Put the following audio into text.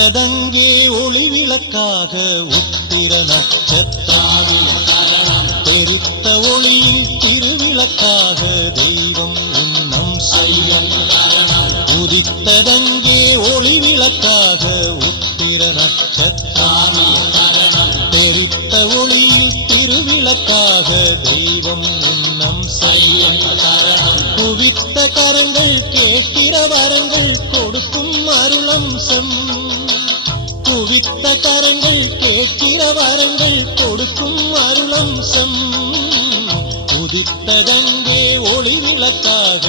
உதித்ததங்கே ஒளி விளக்காக உத்திர நட்சத்திரம் தெரித்த ஒளியின் திருவிளக்காக தெய்வம் உன்னம் செய்யும். உதித்ததங்கே ஒளி விளக்காக உத்திர நட்சத்திரம் தெரித்த ஒளியில் திருவிளக்காக தெய்வம் உன்னம் செய்யும். குவித்த கரங்கள் கேட்கிற வரங்கள் கொடுக்கும் அருளம்சம். குவித்த கரங்கள் கேட்கிற வரங்கள் கொடுக்கும் அருளம்சம். உதித்ததங்கே ஒளி விளக்காக